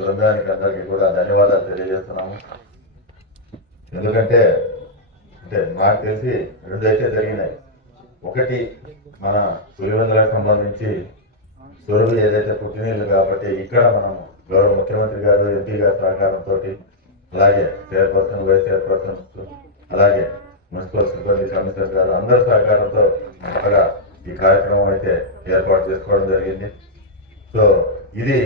బృందానికి అందరికీ కూడా ధన్యవాదాలు తెలియజేస్తున్నాము. ఎందుకంటే అంటే నాకు తెలిసి రెండు అయితే జరిగినాయి. ఒకటి మన పులివెందులకు సంబంధించి సొరుగు ఏదైతే పుట్టినీళ్ళు కాబట్టి ఇక్కడ మనం గౌరవ ముఖ్యమంత్రి గారు ఎంపీ గారి సహకారంతో అలాగే చైర్పర్సన్ వైస్ చైర్పర్సన్ అలాగే మున్సిపల్ సిబ్బంది కమిషనర్ గారు అందరి సహకారంతో బాగా ఈ కార్యక్రమం అయితే ఏర్పాటు చేసుకోవడం జరిగింది. సో ఇది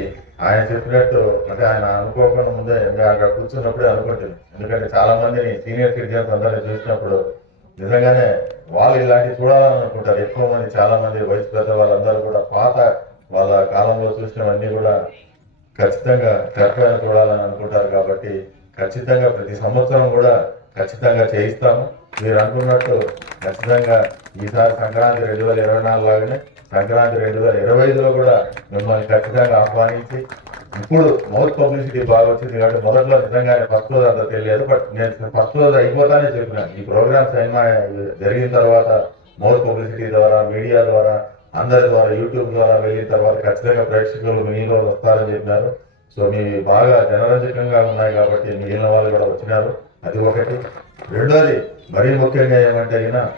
ఆయన చెప్పినట్టు అంటే ఆయన అనుకోకుండా ముందే ఇంకా అక్కడ కూర్చున్నప్పుడే అనుకుంటుంది. ఎందుకంటే చాలా మందిని సీనియర్ సిటిజన్స్ అందరినీ చూసినప్పుడు నిజంగానే వాళ్ళు ఇలాంటివి చూడాలని అనుకుంటారు ఎక్కువ మంది చాలా మంది వయసు పెద్ద వాళ్ళందరూ కూడా పాత వాళ్ళ కాలంలో చూసినవన్నీ కూడా ఖచ్చితంగా తెరపైన చూడాలని అనుకుంటారు. కాబట్టి ఖచ్చితంగా ప్రతి సంవత్సరం కూడా ఖచ్చితంగా చేయిస్తాము. మీరు అనుకున్నట్టు ఖచ్చితంగా ఈసారి సంక్రాంతి రెండు వేల ఇరవై నాలుగు లాగానే సంక్రాంతి రెండు వేల ఇరవై ఐదులో కూడా మిమ్మల్ని ఖచ్చితంగా ఆహ్వానించి ఇప్పుడు మౌత్ పబ్లిసిటీ బాగా వచ్చింది కాబట్టి మొదట్లో నిజంగానే ఫస్ట్ రోజు అంత తెలియదు బట్ నేను ఫస్ట్ రోజు అయిపోతానే చెప్పినాను ఈ ప్రోగ్రామ్ సినిమా జరిగిన తర్వాత మౌత్ పబ్లిసిటీ ద్వారా మీడియా ద్వారా అందరి ద్వారా యూట్యూబ్ ద్వారా వెళ్ళిన తర్వాత ఖచ్చితంగా ప్రేక్షకులు మీలో వస్తారని చెప్పినారు. సో మీ బాగా జనరంజకంగా ఉన్నాయి కాబట్టి మిగిలిన వాళ్ళు కూడా వచ్చినారు. అది ఒకటి. రెండోది మరీ ముఖ్యంగా ఏమంటే అయినా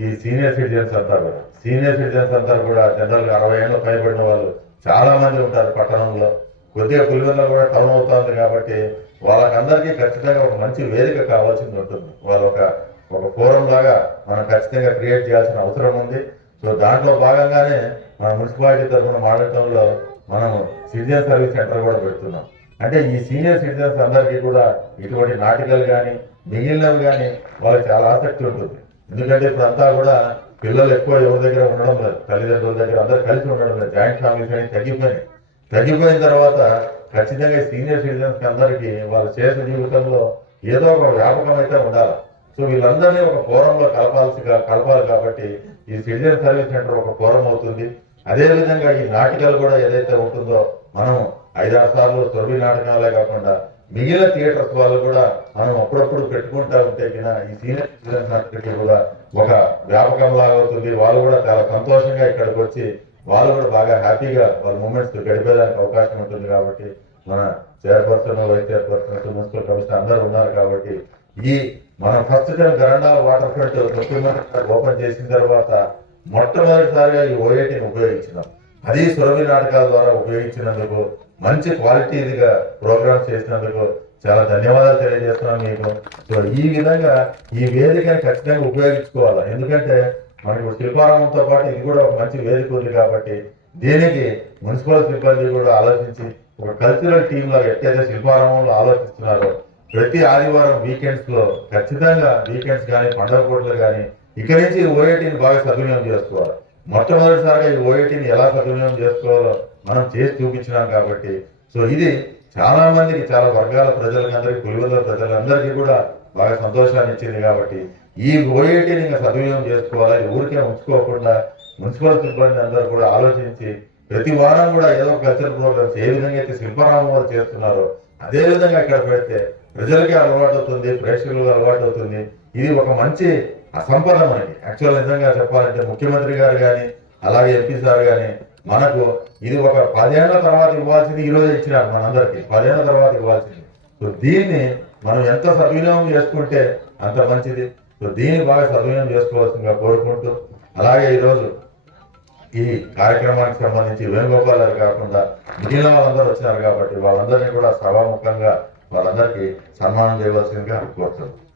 ఈ సీనియర్ సిటిజన్స్ అంతా కూడా. సీనియర్ సిటిజన్స్ అంతా కూడా జనరల్గా అరవై ఏళ్ళు పైబడిన వాళ్ళు చాలా మంది ఉంటారు పట్టణంలో. కొద్దిగా పులివెల్లో కూడా టౌన్ అవుతుంది కాబట్టి వాళ్ళకందరికీ ఖచ్చితంగా ఒక మంచి వేదిక కావాల్సింది ఉంటుంది. వాళ్ళ ఒక ఒక ఫోరం లాగా మనం ఖచ్చితంగా క్రియేట్ చేయాల్సిన అవసరం ఉంది. సో దాంట్లో భాగంగానే మన మున్సిపాలిటీ తరఫున మాడటంలో మనం సిటిజన్ సర్వీస్ సెంటర్ కూడా పెడుతున్నాం. అంటే ఈ సీనియర్ సిటిజన్స్ అందరికీ కూడా ఇటువంటి నాటికలు కానీ మిగిలినవి కానీ వాళ్ళకి చాలా ఆసక్తి ఉంటుంది. ఎందుకంటే ఇప్పుడు అంతా కూడా పిల్లలు ఎక్కువ ఎవరి దగ్గర ఉండడం లేదు. తల్లిదండ్రుల దగ్గర అందరు కలిసి ఉండడం లేదు. జాయింట్ ఫ్యామిలీస్ అనేవి తగ్గిపోయినాయి. తగ్గిపోయిన తర్వాత ఖచ్చితంగా సీనియర్ సిటిజన్స్ అందరికీ వాళ్ళు చేసే జీవితంలో ఏదో ఒక వ్యాపకం అయితే ఉండాలి. సో వీళ్ళందరినీ ఒక ఫోరంలో కలపాల్సి కలపాలి కాబట్టి ఈ సిటిజన్ సర్వీస్ సెంటర్ ఒక ఫోరం అవుతుంది. అదే విధంగా ఈ నాటకాలు కూడా ఏదైతే ఉంటుందో మనం ఐదారు సార్లు తొలి నాటకాలే కాకుండా మిగిలిన థియేటర్స్ వాళ్ళు కూడా మనం అప్పుడప్పుడు పెట్టుకుంటా ఉంటే ఈ సీనియర్ సిటిజన్స్ అందరికీ కూడా ఒక వ్యాపకం లాగా అవుతుంది. వాళ్ళు కూడా చాలా సంతోషంగా ఇక్కడికి వచ్చి వాళ్ళు కూడా బాగా హ్యాపీగా వాళ్ళ మూమెంట్స్ గడిపేదానికి అవకాశం ఉంటుంది కాబట్టి మన chairperson vice chairperson municipal commissioner అందరూ ఉన్నారు కాబట్టి ఈ మనం first time Garandala water front open చేసిన తర్వాత మొట్టమొదటిసారిగా ఈ ఓఏటీని ఉపయోగించినాం. అది సురభి నాటకాల ద్వారా ఉపయోగించినందుకు మంచి క్వాలిటీగా ప్రోగ్రామ్స్ చేసినందుకు చాలా ధన్యవాదాలు తెలియజేస్తున్నాను మీకు. సో ఈ విధంగా ఈ వేదికని ఖచ్చితంగా ఉపయోగించుకోవాలి? ఎందుకంటే మనకు శిల్పారామంతో పాటు ఇది కూడా ఒక మంచి వేదిక ఉంది కాబట్టి దీనికి మున్సిపల్ సిబ్బంది కూడా ఆలోచించి ఒక కల్చరల్ టీమ్ లాగా ఎట్లయితే శిల్పారామంలో ఆలోచిస్తున్నారో ప్రతి ఆదివారం వీకెండ్స్లో ఖచ్చితంగా వీకెండ్స్ కానీ పండగ పూటలు కానీ ఇక్కడి నుంచి ఓఏటీని బాగా సద్వినియోగం చేసుకోవాలి. మొట్టమొదటిసారిగా ఈ ఓఏటీని ఎలా సద్వినియోగం చేసుకోవాలో మనం చేసి చూపించినాం కాబట్టి. సో ఇది చాలా మందికి చాలా వర్గాల ప్రజలకి అందరికీ పులివెందుల ప్రజలందరికీ కూడా బాగా సంతోషాన్ని ఇచ్చింది కాబట్టి ఈ ఓఏటీని ఇంకా సద్వినియోగం చేసుకోవాలి? ఊరికే ఉంచుకోకుండా మున్సిపల్ సిబ్బంది అందరూ కూడా ఆలోచించి ప్రతి వారం కూడా ఏదో కల్చర్ కల్చరల్ ప్రోగ్రామ్స్ ఏ విధంగా అయితే శిల్పారామం వారు చేస్తున్నారో అదే విధంగా ఇక్కడ పెడితే ప్రజలకి అలవాటు అవుతుంది ప్రేక్షకులకు అలవాటు అవుతుంది ఇది ఒక మంచి సంపద మనకి యాక్చువల్ నిజంగా చెప్పాలంటే ముఖ్యమంత్రి గారు కానీ అలాగే ఎంపీ సార్ కానీ మనకు ఇది ఒక పదేళ్ళ తర్వాత ఇవ్వాల్సింది ఈ రోజే ఇచ్చినారు మనందరికి. పదేళ్ళ తర్వాత ఇవ్వాల్సింది. సో దీన్ని మనం ఎంత సద్వినియోగం చేసుకుంటే అంత మంచిది. సో దీన్ని బాగా సద్వినియోగం చేసుకోవాల్సిందిగా కోరుకుంటూ అలాగే ఈరోజు ఈ కార్యక్రమానికి సంబంధించి వేణుగోపాల్ గారు కాకుండా మిగిలిన వాళ్ళందరూ వచ్చినారు కాబట్టి వాళ్ళందరినీ కూడా సభాముఖంగా వాళ్ళందరికీ సన్మానం చేయవలసిందిగా కోరుతున్నాను